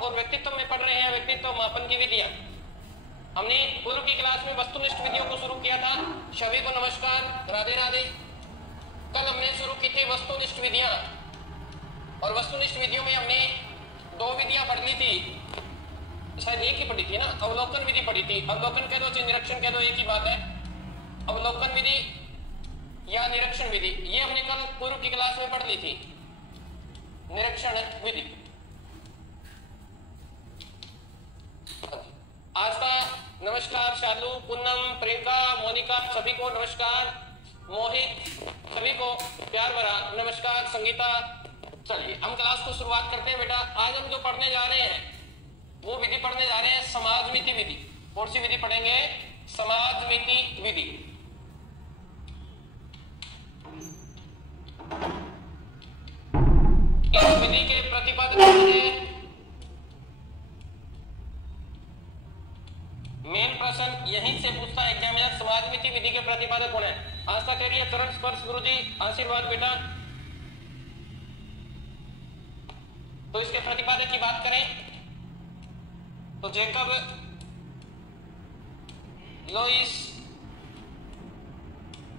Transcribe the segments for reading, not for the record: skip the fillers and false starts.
और व्यक्तित्व में पढ़ रहे हैं व्यक्तित्व मापन की विधियां। हमने पूर्व की क्लास में वस्तुनिष्ठ विधियों को शुरू किया था। सभी को नमस्कार, राधे राधे। कल हमने शुरू की थी वस्तुनिष्ठ विधियां और वस्तुनिष्ठ विधियों में हमने दो विधियां पढ़ ली थी, शायद एक ही पढ़ी थी ना, अवलोकन विधि पढ़ी थी। अवलोकन कह दो चाहे निरीक्षण कह दो एक ही बात है। अवलोकन विधि या निरीक्षण विधि ये हमने कल पूर्व की क्लास में पढ़ ली थी। निरीक्षण विधि आज का नमस्कार शालू, पूनम, प्रियंका, मोनिका सभी को नमस्कार, मोहित सभी को प्यार भरा नमस्कार, संगीता। चलिए हम क्लास को शुरुआत करते हैं बेटा। आज हम जो पढ़ने जा रहे हैं वो विधि पढ़ने जा रहे हैं समाजमिति विधि। कौन सी विधि पढ़ेंगे? समाजमिति विधि। इस विधि के प्रतिपादक कौन है? मेन प्रश्न यहीं से पूछता है एग्जामिनर, समाजमिति विधि के प्रतिपादक कौन है? आस्था कह रही है चरण स्पर्श गुरुजी, आशीर्वाद बेटा। तो इसके प्रतिपादक की बात करें तो जेकब लुइस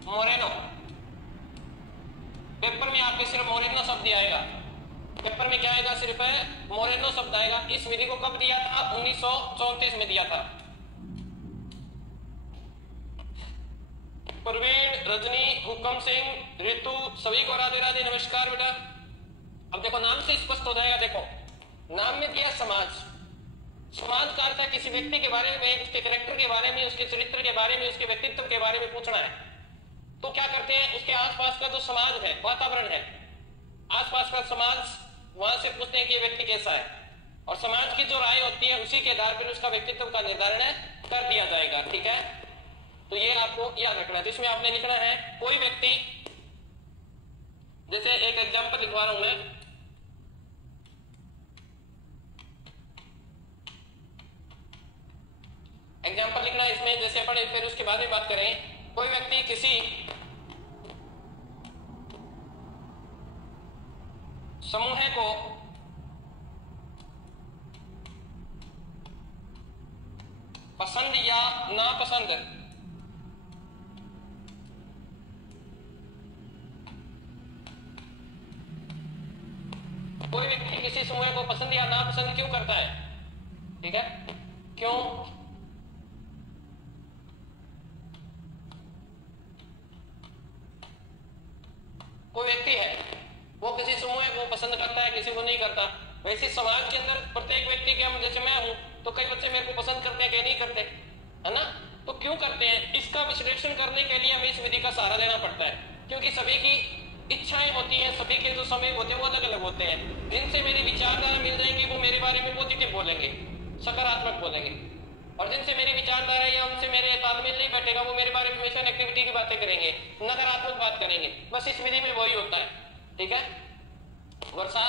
मोरेनो। पेपर में आपके सिर्फ मोरेनो शब्द आएगा, पेपर में क्या आएगा? सिर्फ मोरेनो शब्द आएगा। इस विधि को कब दिया था? 1934 में दिया था। प्रवीण, रजनी, हुक्म सिंह, ऋतु सभी को राधे राधे नमस्कार बेटा। अब देखो नाम से स्पष्ट हो जाएगा। देखो नाम में दिया समाज। समाज का अर्थ है किसी व्यक्ति के बारे में, उसके कैरेक्टर के बारे में, उसके चरित्र के बारे में, उसके व्यक्तित्व के बारे में पूछना है। तो क्या करते हैं? उसके आसपास का जो समाज है, वातावरण है, आसपास का समाज, वहां से पूछते हैं कि ये व्यक्ति कैसा है और समाज की जो राय होती है उसी के आधार पर उसका व्यक्तित्व का निर्धारण कर दिया जाएगा। ठीक है, तो ये आपको याद रखना है। जिसमें आपने लिखना है कोई व्यक्ति, जैसे एक एग्जांपल लिखवा रहा हूं मैं। एग्जांपल लिखना है इसमें, जैसे पढ़े फिर उसके बाद में बात करें। कोई व्यक्ति किसी समूह को पसंद या नापसंद कोई व्यक्ति किसी समूह को पसंद या नापसंद क्यों करता है? ठीक है, क्यों? कोई व्यक्ति है वो किसी समूह को पसंद करता है, किसी को नहीं करता। वैसे समाज के अंदर प्रत्येक व्यक्ति के, हम जैसे मैं हूं तो कई बच्चे मेरे को पसंद करते हैं, कई नहीं करते, है ना? तो क्यों करते हैं? इसका विश्लेषण करने के लिए हमें इस विधि का सहारा लेना पड़ता है, क्योंकि सभी की इच्छाएं होती हैं, सभी के जो समय होते हैं वो अलग अलग होते हैं। जिनसे मेरी विचारधारा मिल जाएंगी वो मेरे बारे में पॉजिटिव बोलेंगे, सकारात्मक बोलेंगे, और जिनसे मेरी विचारधारा या उनसे मेरे तालमेल नहीं बैठेगा वो मेरे बारे में हमेशा नेगेटिविटी की बातें करेंगे, नकारात्मक बात करेंगे। बस इस विधि में वही होता है। ठीक है, वर्षा।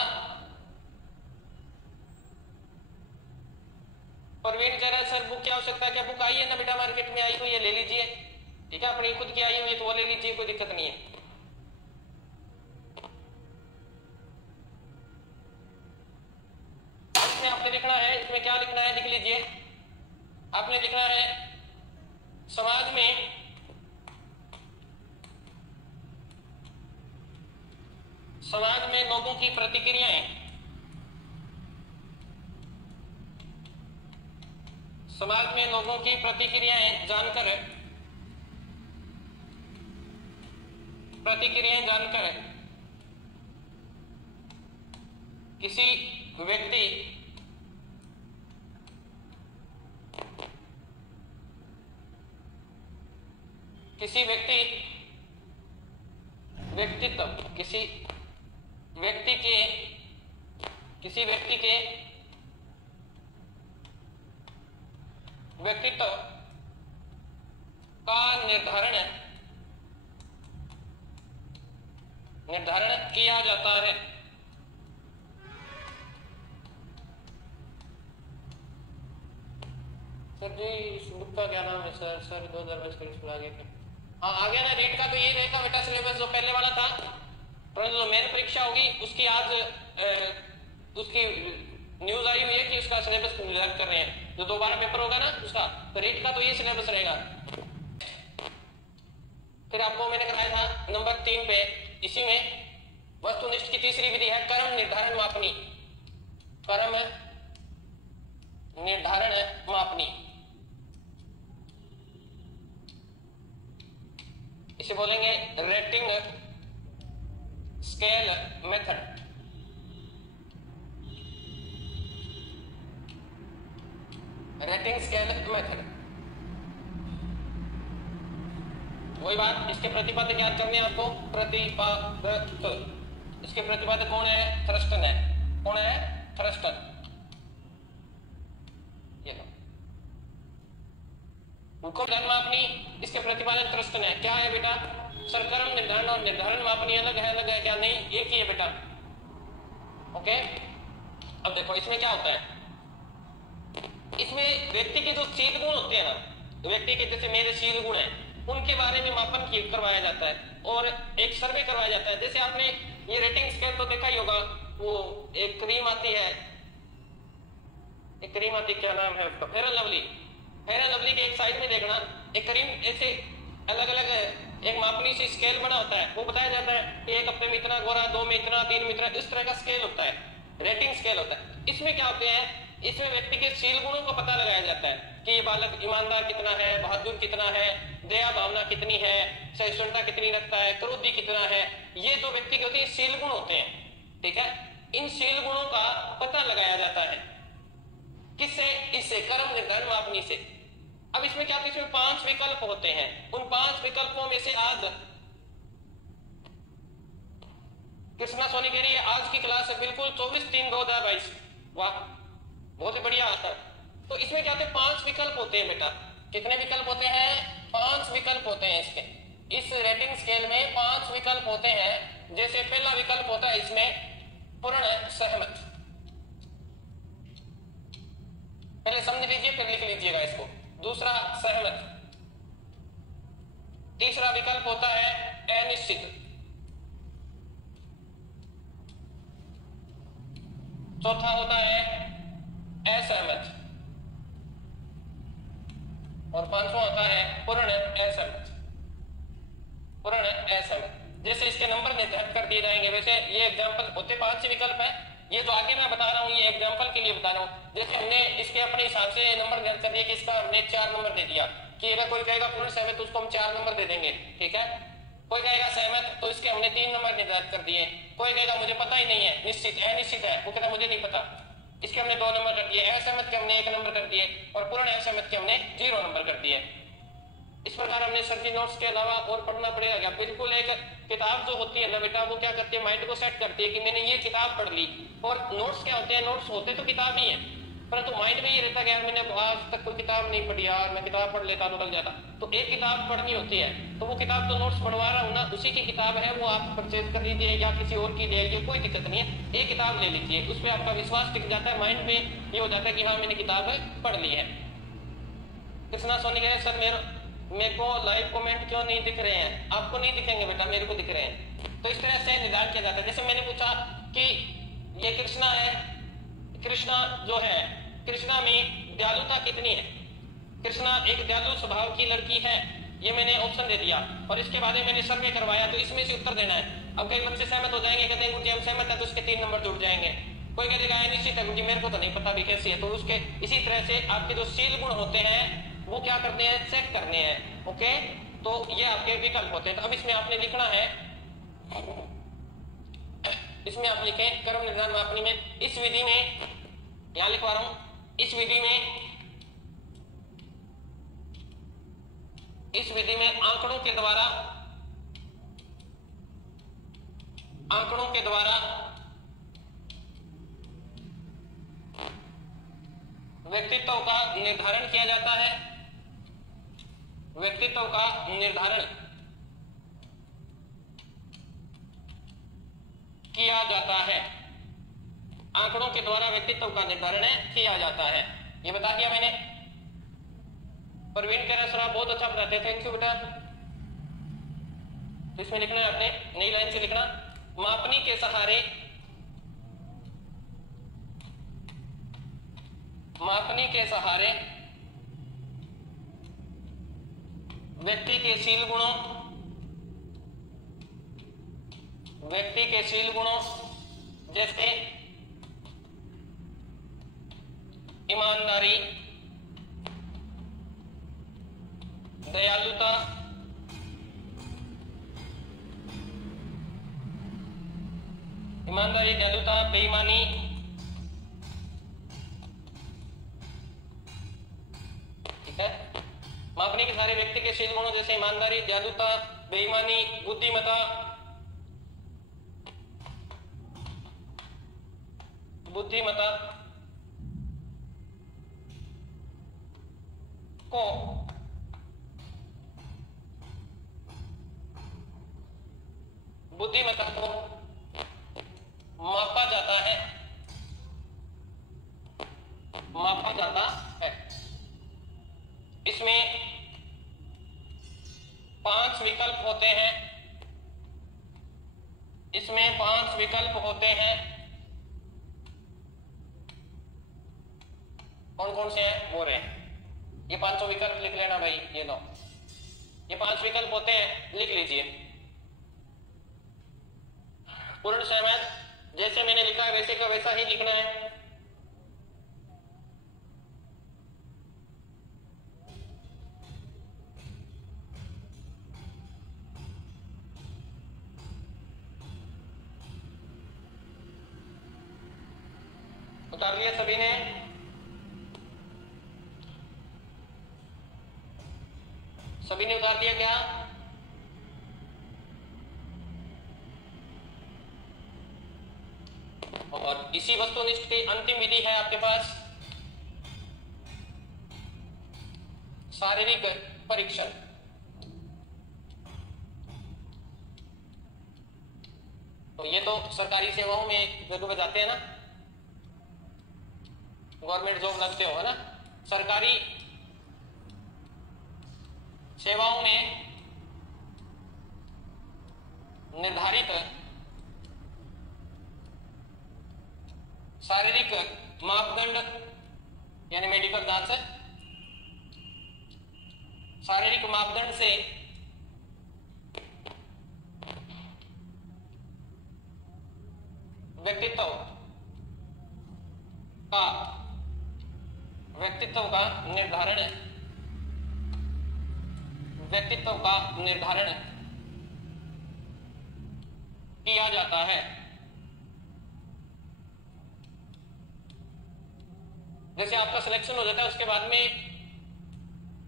परवीन कह रहा है सर बुक की आवश्यकता है क्या? बुक आई है ना बेटा, मार्केट में आई हुई है, ले लीजिए। ठीक है, अपनी खुद की आई हुई है तो वो ले लीजिए, कोई दिक्कत नहीं है। इसमें आपने लिखना है, इसमें क्या लिखना है लिख लीजिए। आपने लिखना है समाज में लोगों की प्रतिक्रियाएं, समाज में लोगों की प्रतिक्रियाएं जानकर किसी व्यक्ति व्यक्तित्व का निर्धारण किया जाता है। सर जी इस बुक का क्या नाम है? सर 2022 का स्कूल आगे थे। हाँ आ गया ना। रीड का तो ये रहेगा बेटा सिलेबस जो पहले वाला था, परंतु जो मेन परीक्षा होगी उसकी आज उसकी न्यूज आई हुई है कि उसका सिलेबस निर्धारित कर रहे हैं। जो दोबारा पेपर होगा ना उसका, तो रीट का तो ये सिलेबस रहेगा। फिर आपको मैंने कराया था नंबर 3 पे, इसी में वस्तुनिष्ठ की तीसरी विधि है कर्म निर्धारण मापनी। कर्म निर्धारण मापनी, इसे बोलेंगे rating scale method. Rating scale method, वही बात, इसके प्रतिपादक याद करने हैं आपको। प्रतिपादक, इसके प्रतिपादक कौन है? थ्रस्टन है। कौन है? थ्रस्टन। ये लो, निर्धारण मापनी, इसके प्रतिपादक थ्रस्टन है। क्या है बेटा? सरकर्म निर्धारण और निर्धारण मापनी अलग है? अलग है क्या? नहीं, एक ही है बेटा। ओके, अब देखो इसमें क्या होता है। इसमें व्यक्ति के जो शील गुण होते हैं ना, व्यक्ति के जैसे मेरे शील गुण हैं, उनके बारे में मापन करवाया जाता है और एक सर्वे करवाया जाता है। जैसे आपने ये रेटिंग स्केल तो देखा ही होगा, वो एक क्रीम आती है, एक क्रीम आती, क्या नाम है उसका? Fair and lovely. Fair and lovely के एक साइड में देखना एक क्रीम, ऐसे अलग अलग एक मापनी सी स्केल बना होता है। वो बताया जाता है कि एक हफ्ते में इतना गोरा, 2 में इतना, 3 में इतना, इस तरह का स्केल होता है, रेटिंग स्केल होता है। इसमें क्या होते हैं? इसमें व्यक्ति के शील गुणों को पता लगाया जाता है कि ये बालक ईमानदार कितना है, बहादुर कितना है, दया भावना कितनी है, सहिष्णुता कितनी रखता है, क्रोधी कितना है। ये जो व्यक्ति के होते हैं शील गुण होते हैं, ठीक है। इन शील गुणों का पता लगाया जाता है किससे? इससे, कर्म निर्धारण मापनी से। अब इसमें क्या, इसमें 5 विकल्प होते हैं। उन 5 विकल्पों में से आज कृष्णा सोनी कह रही है आज की क्लास है बिल्कुल 24/3/2022। वाह, बहुत ही बढ़िया आता है। तो इसमें क्या होते हैं? 5 विकल्प होते हैं बेटा। कितने विकल्प होते हैं? 5 विकल्प होते हैं इसके। इस रेटिंग स्केल में 5 विकल्प होते हैं। जैसे पहला विकल्प होता है इसमें पूर्ण सहमत। पहले समझ लीजिए फिर लिख लीजिएगा इसको। दूसरा सहमत। तीसरा विकल्प होता है अनिश्चित। चौथा होता है असहमत और 5वां होता है पूर्ण असहमत। पूर्ण असहमत। जैसे इसके नंबर निर्धारित कर दिए जाएंगे। वैसे ये एग्जांपल होते 5 विकल्प है। ये जो आगे मैं बता रहा हूँ ये एग्जांपल के लिए बता रहा हूँ। जैसे हमने इसके अपने हिसाब से नंबर निर्धारित कर दिया कि इसका हमने 4 नंबर दे दिया कि अगर कोई कहेगा पूर्ण सहमत तो उसको हम 4 नंबर दे देंगे, ठीक है। कोई कहेगा सहमत तो इसके हमने 3 नंबर निर्धारित कर दिए। कोई कहेगा मुझे पता ही नहीं है, निश्चित अनिश्चित है, वो कहता मुझे नहीं पता, इसके हमने 2 नंबर कर दिए। असहमत के हमने 1 नंबर कर दिए और पूर्ण असहमत के हमने 0 नंबर कर दिए। इस प्रकार हमने सर जी नोट्स के अलावा और पढ़ना पड़ेगा क्या? बिल्कुल। एक किताब जो होती है ना बेटा, वो क्या करती है? माइंड को सेट करती है कि मैंने ये किताब पढ़ ली। और नोट्स क्या होते हैं? नोट्स होते तो किताब ही है, परंतु माइंड में ये रहता है यार मैंने आज तक कोई किताब नहीं पढ़ी, यार मैं किताब पढ़ लेता तो लग जाता। तो एक किताब पढ़नी होती है, तो वो किताब तो नोट्स पढ़वा रहा हूँ ना, उसी की किताब है, वो आप परचेज कर लीजिए या किसी और की ले लीजिए, कोई दिक्कत नहीं है। एक किताब ले लीजिए, उस पर आपका विश्वास टिक जाता है, माइंड में ये हो जाता है कि हाँ मैंने किताब पढ़ ली है। कृष्णा सोनी कह सर मेरे को लाइव कमेंट क्यों नहीं दिख रहे हैं? आपको नहीं दिखेंगे बेटा, मेरे को दिख रहे हैं। तो इस तरह से निर्धारण किया जाता है। जैसे मैंने पूछा कि ये कृष्णा है, कृष्णा जो है, कृष्णा में दयालुता कितनी है? कृष्णा एक दयालु स्वभाव की लड़की है, ये मैंने ऑप्शन दे दिया और इसके बाद मैंने सर्वे करवाया, तो इसमें से उत्तर देना है। अब कई बच्चे सहमत हो जाएंगे, कहते हैं गुरुजी हम सहमत है, तो उसके 3 नंबर जुड़ जाएंगे। कोई कहेगा निश्चित है गुरुजी मेरे को तो नहीं पता भी कैसी है, तो उसके इसी तरह से आपके जो शील गुण होते हैं वो क्या करने हैं? चेक करने हैं। ओके, तो ये आपके विकल्प होते हैं। तो अब इसमें आपने लिखना है, इसमें आप लिखें कर्म निर्धारण मापनी में, इस विधि में, यहां लिखवा रहा हूं, इस विधि में आंकड़ों के द्वारा व्यक्तित्व का निर्धारण किया जाता है। व्यक्तित्व का निर्धारण किया जाता है। आंकड़ों के द्वारा व्यक्तित्व का निर्धारण किया जाता है। ये बता दिया मैंने। प्रवीण कह रहा सर आप बहुत अच्छा बताते हैं, थैंक यू बेटा। तो इसमें लिखना है आपने, नई लाइन से लिखना, मापनी के सहारे मापनी के सहारे व्यक्ति के शील गुणों जैसे ईमानदारी, दयालुता, बेईमानी, ठीक है। मापने के सारे व्यक्ति के शील गुणों जैसे ईमानदारी, दयालुता, बेईमानी, बुद्धिमत्ता को मापा जाता है। इसमें 5 विकल्प होते हैं। कौन कौन से हैं वो रहे, ये 5 विकल्प लिख लेना भाई, ये लो, ये 5 विकल्प होते हैं, लिख लीजिए। पूर्ण सहमत, जैसे मैंने लिखा है वैसे का वैसा ही लिखना है। उतार लिया सभी ने? सभी ने उतार दिया क्या? और इसी वस्तुनिष्ठ की अंतिम विधि है आपके पास शारीरिक परीक्षण। तो ये तो सरकारी सेवाओं में जो जाते हैं ना, गवर्नमेंट जॉब लगते हो है ना, सरकारी सेवाओं में निर्धारित शारीरिक मापदंड यानी मेडिकल जांच, शारीरिक मापदंड से व्यक्तित्व का निर्धारण किया जाता है। जैसे आपका सिलेक्शन हो जाता है, उसके बाद में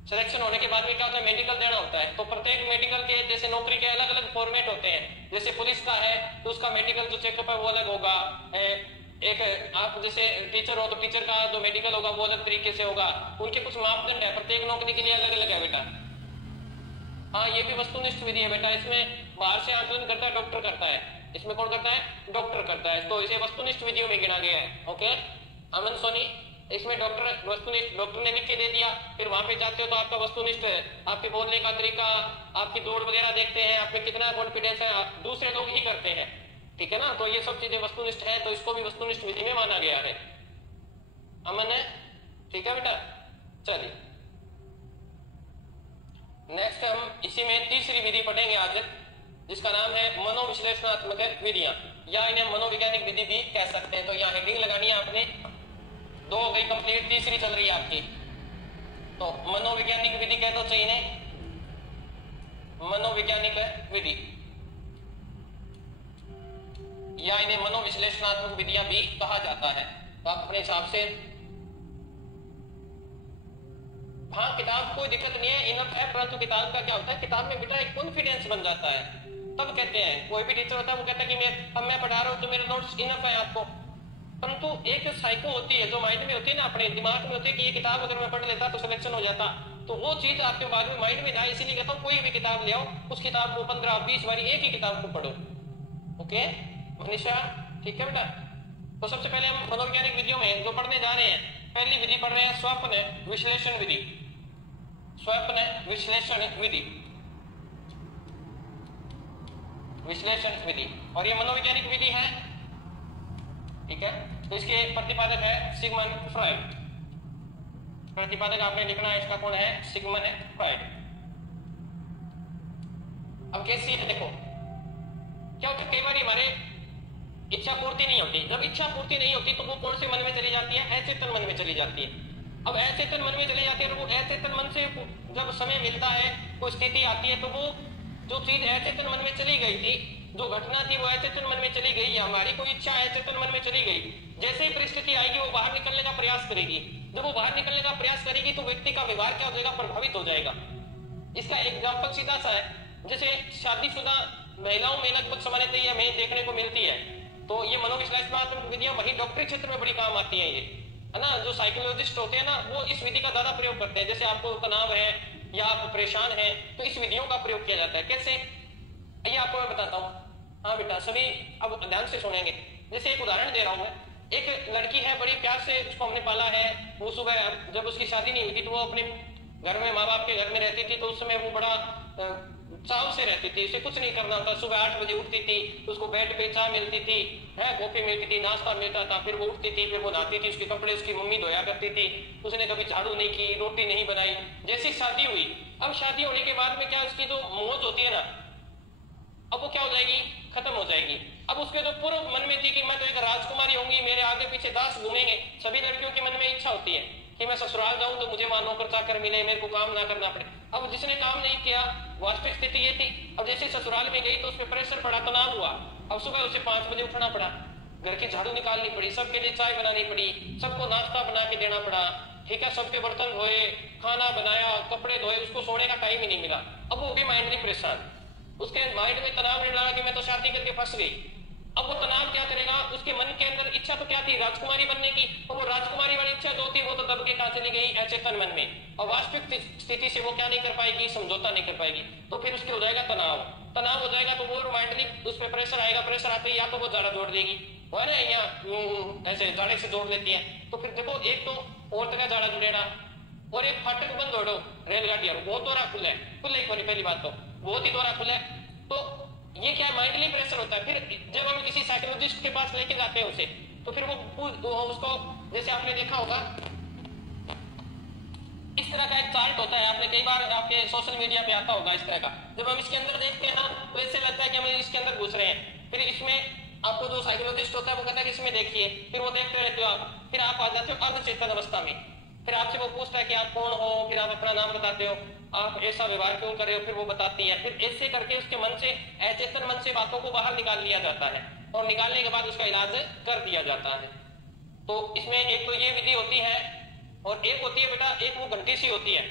सिलेक्शन होने के बाद में क्या होता है, मेडिकल देना होता है। तो प्रत्येक मेडिकल के जैसे नौकरी के अलग अलग फॉर्मेट होते हैं। जैसे पुलिस का है तो उसका मेडिकल जो चेकअप है वो अलग होगा। एक आप जैसे टीचर हो तो टीचर का जो मेडिकल होगा वो अलग तरीके से होगा। उनके कुछ मापदंड है, प्रत्येक नौकरी के लिए अलग अलग है बेटा। हाँ, ये भी वस्तुनिष्ठ विधि है बेटा। इसमें बाहर से आकलन करता है, डॉक्टर करता है। इसमें कौन करता है? डॉक्टर करता है। तो इसे वस्तुनिष्ठ विधियों में गिना गया है। ओके अमन सोनी, इसमें डॉक्टर वस्तुनिष्ठ, डॉक्टर ने लिख के दे दिया, फिर वहां पे जाते हो तो आपका वस्तुनिष्ठ आपके बोलने का तरीका, आपकी दौड़ वगैरह देखते हैं, आप में कितना कॉन्फिडेंस है, दूसरे लोग ही करते हैं, ठीक है ना। तो ये सब चीजें वस्तुनिष्ठ है, तो इसको भी वस्तुनिष्ठ विधि में माना गया है। अमन है, ठीक है बेटा। चलिए नेक्स्ट हम इसी में तीसरी विधि पढ़ेंगे आज, जिसका नाम है मनोविश्लेषणात्मक विधियां, या इन्हें मनोवैज्ञानिक विधि भी कह सकते हैं। तो यहाँ हेडिंग लगानी है आपने, 2 हो गई कंप्लीट, तीसरी चल रही है आपकी। तो मनोवैज्ञानिक विधि कह दो चाहिए, मनोवैज्ञानिक विधि, या इन्हें मनोविश्लेषणात्मक विधियां भी कहा जाता है। तो आप अपने हिसाब से, हाँ किताब कोई दिक्कत नहीं है, इनफ है, परंतु किताब का क्या होता है, किताब में बेटा एक कॉन्फिडेंस बन जाता है। तब कहते हैं, कोई भी टीचर होता है वो कहता है कि मैं पढ़ा रहा हूं तो मेरे नोट्स इनफ है आपको। परंतु एक साइको होती है जो माइंड में होती है ना, अपने दिमाग में होती है कि ये किताब अगर मैं पढ़ लेता तो सिलेक्शन हो जाता, तो वो चीज आपके बाद में माइंड में जाए। इसीलिए कहता हूँ कोई भी किताब ले आओ, उस किताब को 15-20 बारी एक ही किताब को पढ़ो। ओके मनीषा, ठीक है बेटा। तो सबसे पहले हम मनोवैज्ञानिक विधियों में जो पढ़ने जा रहे हैं, पहली विधि पढ़ रहे हैं स्वप्न विश्लेषण विधि। स्वप्न विश्लेषण विधि, विश्लेषण विधि, और ये मनोवैज्ञानिक विधि है, ठीक है। तो इसके प्रतिपादक है सिगमंड फ्रॉइड। प्रतिपादक आपने लिखना है, इसका कौन है? Sigmund Freud. अब कैसी है देखो, क्या होता है कई बार हमारे इच्छा पूर्ति नहीं होती। जब इच्छा पूर्ति नहीं होती तो वो कौन से मन में चली जाती है? अचेतन मन में चली जाती है। अब अचेतन मन में चली जाती है और वो अचेतन मन से जब समय मिलता है, कोई स्थिति आती है, तो वो जो चीज अचेतन मन में चली गई थी, जो घटना थी वो अचेतन मन में चली गई, या हमारी कोई इच्छा अचेतन मन में चली गई, जैसे ही परिस्थिति आएगी वो बाहर निकलने का प्रयास करेगी। जब वो बाहर निकलने का प्रयास करेगी तो व्यक्ति का व्यवहार क्या हो जाएगा? प्रभावित हो जाएगा। इसका एग्जाम्पल सीधा सा है, जैसे शादीशुदा महिलाओं में लगभग सामान्यतः ये हमें देखने को मिलती है। तो ये मनोविश्लेषणात्मक विधियां वही डॉक्टरी क्षेत्र में बड़ी काम आती है, ये है ना। जो साइकोलॉजिस्ट होते हैं ना, वो इस विधि का ज्यादा प्रयोग करते हैं। जैसे आपको तनाव है या आप परेशान हैं तो इस विधियों का प्रयोग किया जाता है। कैसे? ये आपको मैं बताता हूँ। हाँ बेटा, सभी अब ध्यान से सुनेंगे। जैसे एक उदाहरण दे रहा हूँ मैं। एक लड़की है, बड़ी प्यार से उसको हमने पाला है। वो सुबह जब उसकी शादी नहीं हुई थी तो वो अपने घर में माँ बाप के घर में रहती थी। तो उस समय वो बड़ा चाव से रहती थी, उसे कुछ नहीं करना होता। सुबह 8 बजे उठती थी, उसको बेड पे चाय मिलती थी, कॉफी मिलती थी, नाश्ता मिलता था, फिर वो उठती थी, फिर वो नहाती थी, उसके कपड़े उसकी मम्मी धोया करती थी। उसने कभी झाड़ू नहीं की, रोटी नहीं बनाई। जैसी शादी हुई, अब शादी होने के बाद में क्या उसकी जो मौज होती है ना, अब वो क्या हो जाएगी? खत्म हो जाएगी। अब उसके जो पूर्व मन में थी कि मैं तो एक राजकुमारी होंगी, मेरे आगे पीछे दास घूमेंगे। सभी लड़कियों के मन में इच्छा होती है कि मैं ससुराल जाऊं तो मुझे वहां नौकर चाकर मिले, मेरे को काम ना करना पड़े। अब जिसने काम नहीं किया, वास्तविक स्थिति ये थी, अब जैसे ससुराल में गई तो उस पर प्रेशर पड़ा, तनाव हुआ। अब सुबह उसे 5 बजे उठना पड़ा, घर की झाड़ू निकालनी पड़ी, सबके लिए चाय बनानी पड़ी, सबको नाश्ता बना के देना पड़ा, ठीक है, सबके बर्तन धोए, खाना बनाया, कपड़े धोए, उसको सोने का टाइम ही नहीं मिला। अब वो भी माइंडली परेशान, उसके माइंड में तनाव नहीं लगा कि मैं तो शादी करके फंस गई। अब वो तनाव क्या करेगा? उसके मन के अंदर इच्छा तो क्या थी? राजकुमारी बनने की। और वो राजकुमारी वाली इच्छा जो थी वो तो दब के कहां चली गई? अचेतन मन में। और वास्तविक स्थिति से वो क्या नहीं कर पाएगी? समझौता नहीं कर पाएगी। तो फिर उसके हो जाएगा तनाव। तनाव हो जाएगा तो वो माइंडली उस पर प्रेशर आएगा। प्रेशर आते ही या तो वो जाड़ा जोड़ देगी, वो है ना, यहाँ ऐसे जाड़े से जोड़ लेती है। तो फिर देखो, एक तो औरत का जाड़ा जुड़ेगा और एक फाटक बंद हो रेलगाड़ी, वो दौरा खुले खुले पहली बात तो बहुत ही दौरा खुले। तो ये क्या माइंडली प्रेशर होता है। फिर जब हम किसी साइकोलॉजिस्ट के पास लेके जाते हैं उसे, तो फिर वो उसको, जैसे आपने देखा होगा, इस तरह का एक चार्ट होता है, आपने कई बार आपके सोशल मीडिया पे आता होगा इस तरह का। जब हम इसके अंदर देखते हैं ना तो ऐसे लगता है कि हम इसके अंदर घुस रहे हैं। फिर इसमें आपको जो साइकोलॉजिस्ट होता है वो कहता है कि इसमें देखिए, फिर वो देखते रहते हो आप, फिर आप आ जाते हो अर्धचेतन अवस्था में। फिर आपसे वो पूछता है कि आप कौन हो, फिर आप अपना नाम बताते हो, आप ऐसा व्यवहार क्यों कर रहे हो, फिर वो बताती है। फिर ऐसे करके उसके मन से, अचेतन मन से बातों को बाहर निकाल लिया जाता है और निकालने के बाद उसका इलाज कर दिया जाता है। तो इसमें एक तो ये विधि होती है और एक होती है बेटा, एक वो घंटी सी होती है।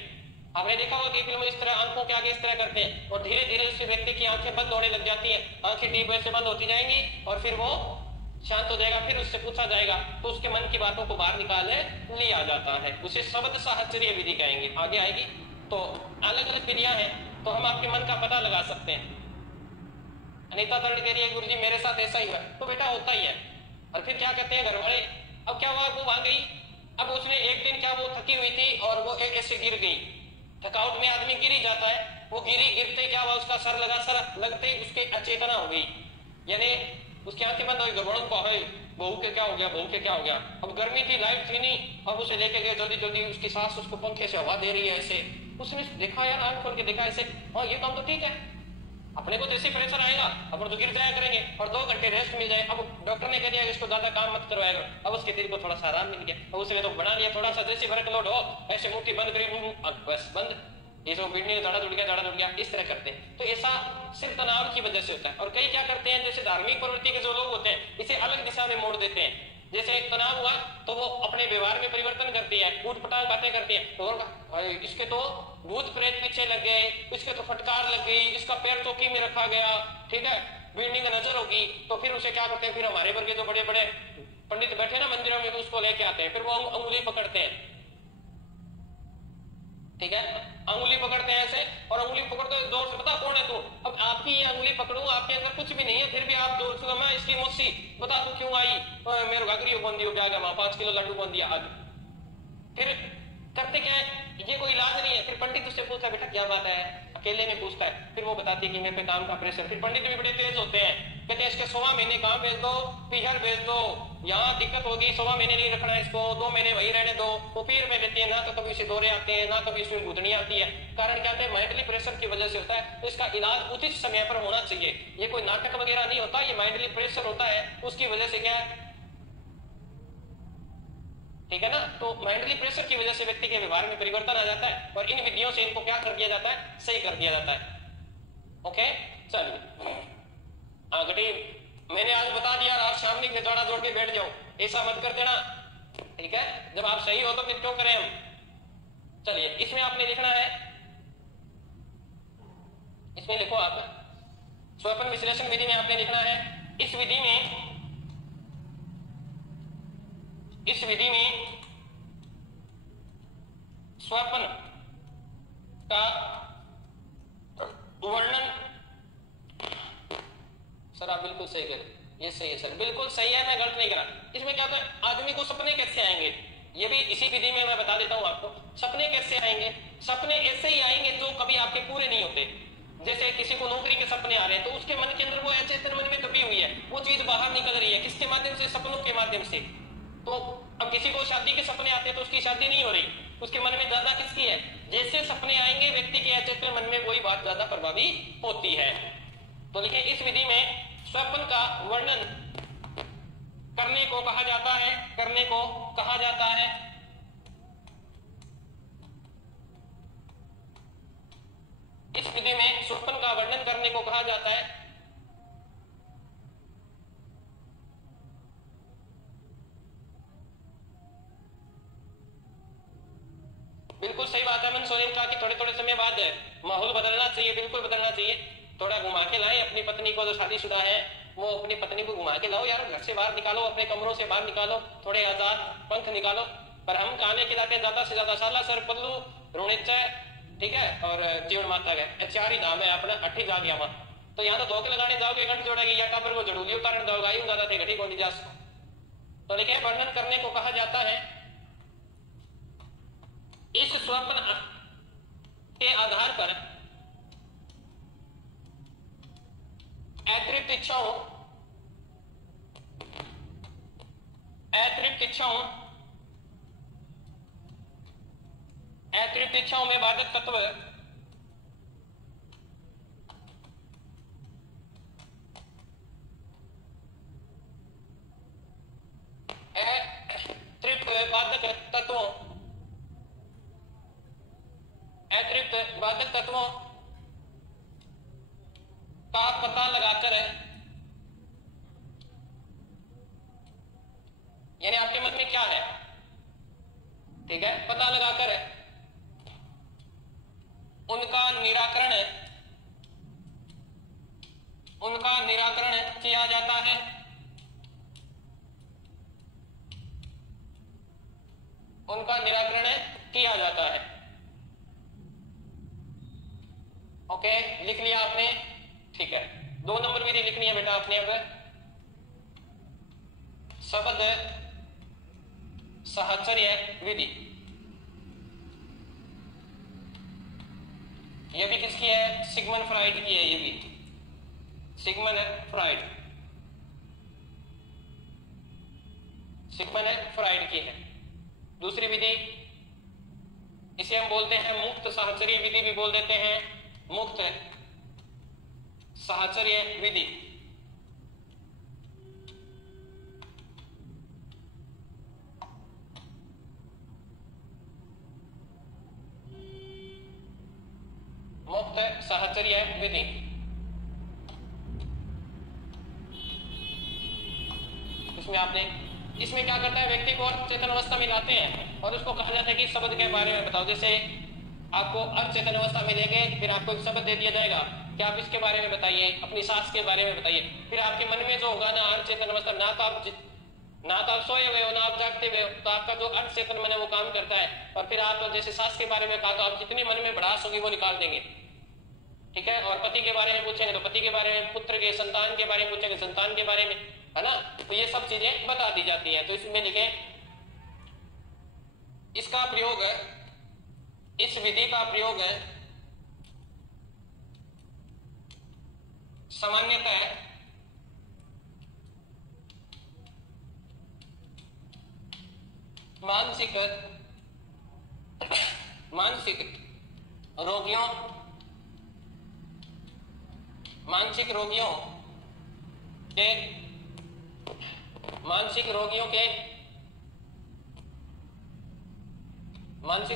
आपने देखा होगा कि फिल्म इस तरह आंखों के आगे इस तरह करते हैं और धीरे धीरे उस व्यक्ति की आंखें बंद होने लग जाती है, आंखें डीप वैसे बंद होती जाएंगी और फिर वो शांत हो जाएगा। फिर उससे पूछा जाएगा तो उसके मन की बातों को बाहर निकाल लिया जाता है। उसे शब्द साहचर्य विधि कहेंगे, आगे आएगी। तो अलग अलग विधियां हैं, तो हम आपके मन का पता लगा सकते हैं। अनीता तरण कह रही है गुरुजी मेरे साथ ऐसा ही हुआ, तो बेटा होता ही है। और फिर क्या कहते हैं घर वाले, अब क्या हुआ, वो वहां गई, अब उसने एक दिन क्या, वो थकी हुई थी और वो ऐसे गिर गई। थकावट में आदमी गिर ही जाता है, वो गिरते क्या हुआ, उसका सर लगा, सर लगते ही उसकी अचेतना हो गई, यानी उसकी आंखें बंद हो गई। गड़बड़ों को है, बहू के क्या हो गया, बहू के क्या हो गया। अब गर्मी थी, लाइट थी नहीं, अब उसे लेके गए जल्दी जल्दी, उसकी सास उसको पंखे से हवा दे रही है ऐसे। उसने देखा यार, आंख खोल के देखा ऐसे, हाँ ये काम तो ठीक है, अपने को जैसे प्रेशर आएगा अपन तो गिर जाया करेंगे और 2 घंटे रेस्ट मिल जाए। अब डॉक्टर ने कह दिया कि इसको ज्यादा काम मत करवाया करो। अब उसके दिल को थोड़ा सा आराम मिल गया, अब उसने तो बना लिया थोड़ा सा, जैसे वर्कलोड हो ऐसे मुट्ठी बंद करी, बस बंद, ये जो पीढ़ी जाड़ा जुड़ गया, इस तरह करते हैं। तो ऐसा सिर्फ तनाव की वजह से होता है। और कई क्या करते हैं, जैसे धार्मिक प्रवृत्ति के जो लोग होते हैं इसे अलग दिशा में मोड़ देते हैं। जैसे तनाव हुआ तो वो अपने व्यवहार में परिवर्तन करती है, ऊट पटांग बातें करती है, तो इसके तो भूत प्रेत पीछे लग गए, इसके तो फटकार लग गई, इसका पैर चौकी में रखा गया, ठीक है, बिल्डिंग नजर होगी। तो फिर उसे क्या करते हैं, फिर हमारे वर्ग के जो बड़े बड़े पंडित बैठे ना मंदिरों में, उसको लेके आते हैं, फिर वो अंगुली पकड़ते हैं, ठीक है, अंगुली पकड़ते हैं ऐसे, और अंगुली पकड़ते हैं जोर से, बता कौन है तू। अब आपकी ये अंगुली पकड़ू, आपके अंदर कुछ भी नहीं है, फिर भी आप जोर से, मैं इसकी मौसी, बता तू क्यों आई, मेरे घाघरी बन दियो, क्या गया, 5 किलो लड्डू बन दिया आज। फिर करते क्या है, ये कोई इलाज नहीं है। फिर पंडित उससे पूछता बेटा क्या बात है, अकेले में पूछता है, फिर वो बताती है कि मेरे पे काम का प्रेशर। फिर पंडित भी बड़े तेज होते हैं, कहते हैं इसके 16 महीने काम भेज दो, पीहर भेज दो, यहाँ दिक्कत होगी, 16 महीने नहीं रखना इसको, 2 महीने वही रहने दो। वो पीर में रहती है, ना तो कभी इसे दौरे आते हैं, ना कभी इसमें घुटनी आती है। कारण क्या है, माइंडली प्रेशर की वजह से होता है। तो इसका इलाज उचित समय पर होना चाहिए। ये कोई नाटक वगैरह नहीं होता, ये माइंडली प्रेशर होता है, उसकी वजह से क्या है, ठीक है ना। तो माइंडली प्रेशर की वजह से व्यक्ति के व्यवहार में परिवर्तन आ जाता है और इन विधियों से इनको क्या कर दिया जाता है, सही कर दिया जाता है। ओके, चलिए आगे मैंने आज बता दिया, आप सामने में जोड़ा जोड़ के बैठ जाओ, ऐसा मत कर देना, ठीक है। जब आप सही हो तो फिर क्यों करें हम। चलिए इसमें आपने लिखना है, इसमें लिखो आप स्वप्न विश्लेषण विधि में आपने लिखना है, इस विधि में स्वप्न का वर्णन, सर आप बिल्कुल सही कह रहे, ये सही है सर, बिल्कुल सही है, मैं गलत नहीं करा। इसमें क्या होता है, आदमी को सपने कैसे आएंगे, ये भी इसी विधि में मैं बता देता हूं आपको। सपने कैसे आएंगे, सपने ऐसे ही आएंगे जो कभी आपके पूरे नहीं होते। जैसे किसी को नौकरी के सपने आ रहे हैं, तो उसके मन के अंदर वो अचेतन मन में दबी हुई है, वो चीज बाहर निकल रही है, किसके माध्यम से, सपनों के माध्यम से। तो अब किसी को शादी के सपने आते हैं तो उसकी शादी नहीं हो रही, उसके मन में ज्यादा किसकी है, जैसे सपने आएंगे व्यक्ति के अचेतन मन में वही बात ज्यादा प्रभावी होती है। तो देखिए इस विधि में स्वप्न का वर्णन करने को कहा जाता है, करने को कहा जाता है इस विधि में स्वप्न का वर्णन करने को कहा जाता है बिल्कुल सही बात है। मन सोरेन कहा कि थोड़े थोड़े समय बाद माहौल बदलना चाहिए, बिल्कुल बदलना चाहिए। थोड़ा घुमा के लाए अपनी पत्नी को, जो शादीशुदा है वो अपनी पत्नी को घुमा के लाओ यार, घर से बाहर निकालो, अपने कमरों से बाहर निकालो, थोड़े आजाद पंख निकालो। पर हम खाने खिलाते हैं ज्यादा से ज्यादा साला सर पल्लू रोणेचा, ठीक है, और जीवन माता है, 4 ही नाम है अपना, 8 जा गया वहां। तो यहाँ तो धोखे लगाने जाओगे, घंट जोड़ेगी या टापर को जड़ूली उतारने जाओगे, आयु ज्यादा थे घटी को निजास। तो लिखे वर्णन करने को कहा जाता है इस स्वप्न के आधार पर अतिरिक्त इच्छाओं में बाधक तत्व अतिरिक्त बाधक तत्वों का पता लगाकर, यानी आपके मन में क्या है, ठीक है, पता लगाकर उनका निराकरण किया जाता है। उनका निराकरण किया जाता है। ओके, लिख लिया आपने, ठीक है। 2 नंबर विधि लिखनी है बेटा आपने। अब शब्द साहचर्य विधि, यह भी किसकी है, सिगमंड फ्राइड की है, ये भी सिगमंड फ्राइड की है। दूसरी विधि, इसे हम बोलते हैं मुक्त साहचर्य विधि भी बोल देते हैं, मुक्त साहचर्य विधि। मुक्त साहचर्य विधि इसमें क्या करता है, व्यक्ति को चेतन अवस्था में लाते हैं और उसको कहा जाता है कि शब्द के बारे में बताओ। जैसे आपको अचेतन अवस्था में लेंगे, फिर आपको एक शब्द दे दिया जाएगा कि आप इसके बारे में बताइए, अपनी सांस के बारे में बताइए। फिर आपके मन में जो होगा ना अचेतन अवस्था, ना तो आप सोए हुए हो ना आप जागते हुए हो, तो आपका जो अचेतन मन है वो काम करता है। और फिर आप जैसे सांस के बारे में कहा तो आप जितनी मन में भड़ास होगी वो निकाल देंगे, ठीक है। और पति के बारे में पूछेंगे तो पति के बारे में, पुत्र के संतान के बारे में पूछेंगे संतान के बारे में, है ना। तो ये सब चीजें बता दी जाती हैं। तो इसमें लिखे इसका प्रयोग, इस विधि का प्रयोग सामान्यतः मानसिक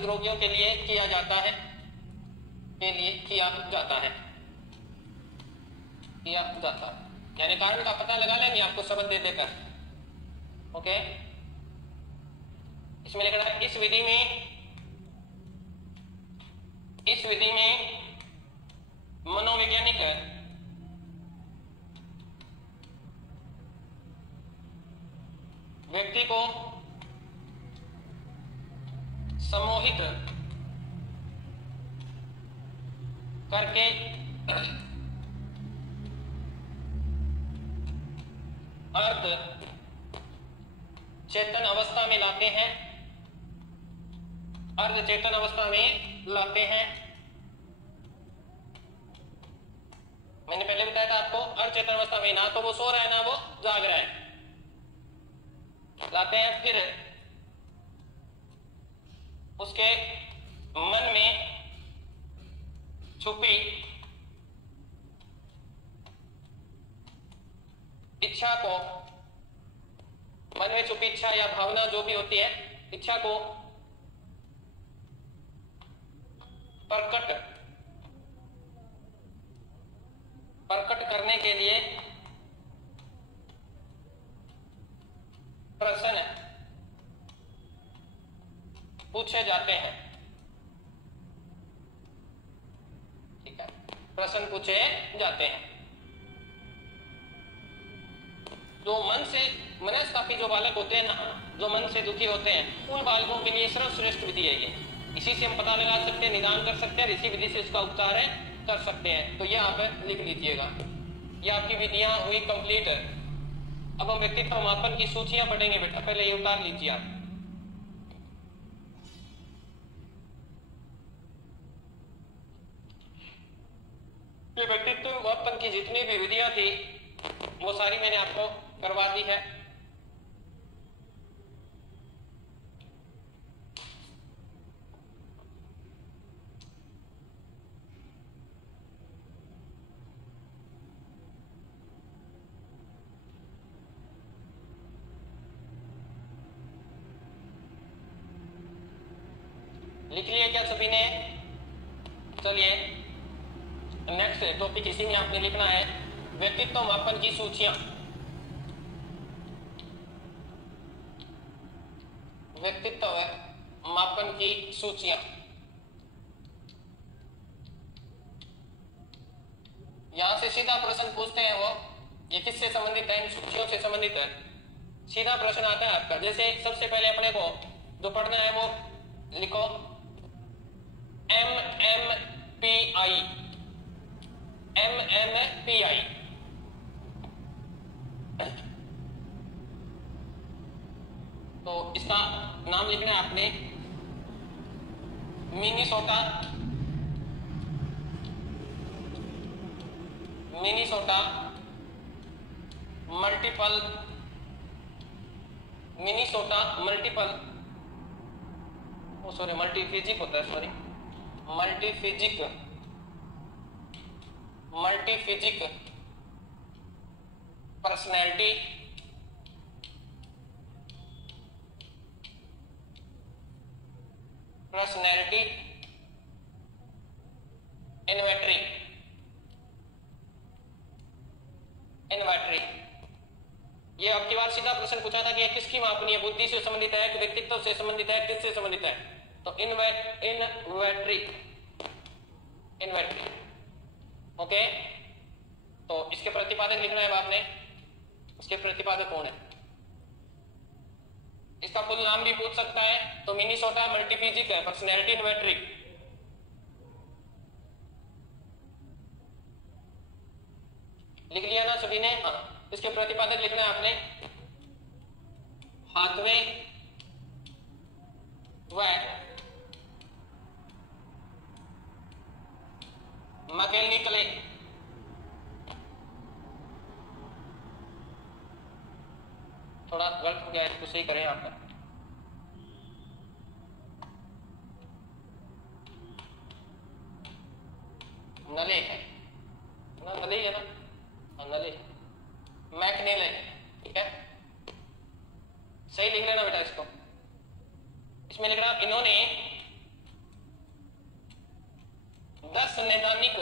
रोगियों के लिए किया जाता है यानी कारण का पता लगा लेंगे आपको शब्द दे देकर। ओके, इसमें लिखना है इस विधि में मनोवैज्ञानिक व्यक्ति को सम्मोहित करके अर्ध चेतन अवस्था में लाते हैं मैंने पहले बताया था आपको, अर्धचेतन अवस्था में, ना तो वो सो रहा है ना वो जाग रहा है, लाते हैं। फिर उसके मन में छुपी इच्छा या भावना जो भी होती है, इच्छा को प्रकट करने के लिए प्रश्न पूछे जाते हैं। ठीक है, प्रश्न पूछे जाते हैं। जो मनस्तापी जो बालक होते हैं ना, जो मन से दुखी होते हैं, उन बालकों के लिए सर्वश्रेष्ठ विधि है ये। इसी से हम पता लगा सकते हैं, निदान कर सकते हैं, इसी विधि से इसका उपचार कर सकते हैं। तो ये आप लिख लीजिएगा, ये आपकी विधियां हुई कंप्लीट। अब हम व्यक्तित्व मापन की सूचियां पढ़ेंगे बेटा, पहले ये उतार लीजिए आप। ये व्यक्तित्व मापन की जितनी भी विधियां थी वो सारी मैंने आपको करवा दी है। लिख लिए क्या सभी ने? चलिए नेक्स्ट टॉपिक इसी में आपने लिखना है, व्यक्तित्व मापन की सूचियां। व्यक्तित्व मापन की सूचियां, यहां से सीधा प्रश्न पूछते हैं वो, ये किससे संबंधित है? इन सूचियों से संबंधित है। सीधा प्रश्न आता है आपका। जैसे सबसे पहले अपने को जो पढ़ना है वो लिखो MMPI। तो इसका नाम लिखना है आपने मिनीसोटा मल्टीफिजिक होता है, सॉरी, मल्टीफिजिक पर्सनैलिटी इन्वेंटरी। ये आपकी बार सीधा प्रश्न पूछा था कि ये किसकी मापनी है? बुद्धि से संबंधित है कि व्यक्तित्व से संबंधित है, किससे संबंधित है? तो इन्वेंटरी। ओके, तो इसके प्रतिपादक लिखना है आपने। इसके प्रतिपादक कौन है? इसका फुल नाम भी पूछ सकता है, तो मिनीसोटा मल्टीफिजिक है पर्सनैलिटी इन्वेंटरी। लिख लिया ना सभी ने? हाँ, इसके प्रतिपादक लिखना है आपने हाथवे व मैकेनिकल इसको सही करें यहाँ पर। नले है ना, नले है ना, नले मैकनेल है, ठीक है, सही लिख लेना बेटा इसको। इसमें लिख रहा इन्होंने 10 नैदानिक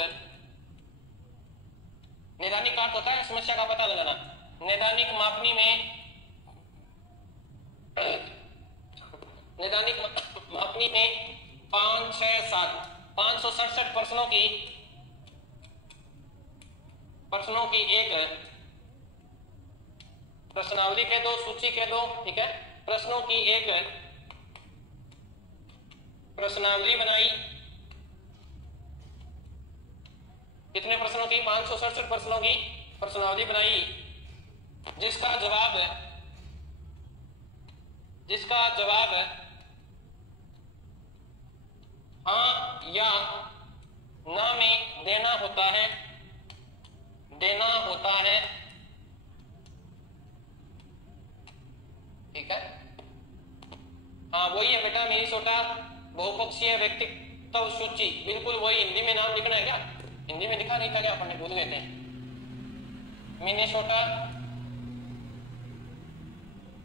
का अर्थ होता है समस्या का पता लगाना। नैदानिक मापनी में नैदानिक मापनी में 5, 6, 7 567 प्रश्नों की एक प्रश्नावली कह दो, सूची कह दो, ठीक है, प्रश्नों की एक प्रश्नावली बनाई। कितने प्रश्नों की? 567 प्रश्नों की प्रश्नावली बनाई, जिसका जवाब हाँ या ना में देना होता है, ठीक है। हाँ वही है बेटा, मिनेसोटा बहुपक्षीय व्यक्तित्व सूची, बिल्कुल वही। हिंदी में नाम लिखना है क्या? हिंदी में लिखा नहीं था क्या? अपन भूल गए थे। मिनेसोटा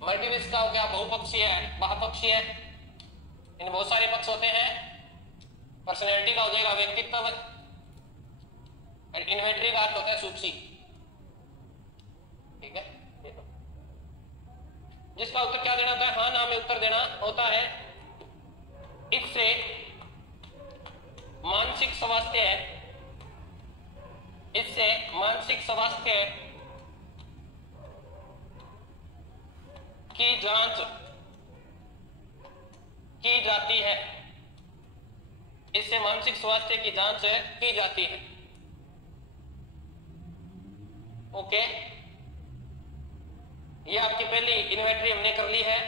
मल्टीपल का हो गया, बहुपक्षीय है, बहुपक्षीय है, इन बहुत सारे पक्ष होते हैं। पर्सनैलिटी का हो जाएगा व्यक्तित्व, इन्वेंटरी का अर्थ होता है सूची, ठीक है। जिसका उत्तर क्या देना होता है? हाँ ना में उत्तर देना होता है। इससे मानसिक स्वास्थ्य की जांच की जाती है, इससे मानसिक स्वास्थ्य की जांच की जाती है। ओके, ये आपकी पहली इन्वेंटरी हमने कर ली है।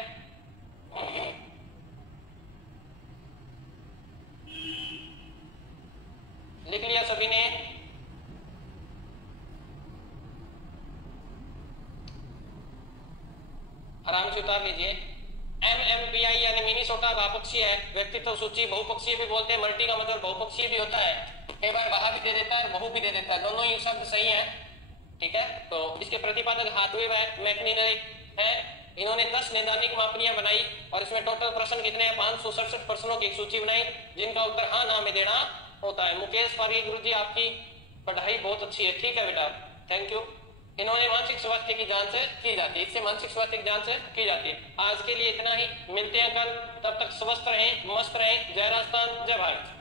लिख लिया सभी ने? आराम से उतार लीजिए। MMPI यानी मिनेसोटा बहुपक्षीय है, व्यक्तित्व सूची बहुपक्षीय भी बोलते हैं, मल्टी का मतलब बहुपक्षीय भी होता है, कई बार बाहा भी दे देता है, बहु भी दे देता है, दोनों ही शब्द सही है, ठीक है। तो इसके प्रतिपादक हाथवे मैकनेल है। इन्होंने 10 नैदानिक मापनियां बनाई और इसमें टोटल प्रश्न कितने हैं? 567 प्रश्नों की एक सूची बनाई, जिनका उत्तर हाँ ना में देना होता है। मुकेश पारी गुरु जी, आपकी पढ़ाई बहुत अच्छी है, ठीक है बेटा, थैंक यू। इन्होंने मानसिक स्वास्थ्य की जांच की जाती है, इससे मानसिक स्वास्थ्य की जांच की जाती है। आज के लिए इतना ही, मिलते हैं कल, तब तक स्वस्थ रहें, मस्त रहें। जय राजस्थान, जय भारत।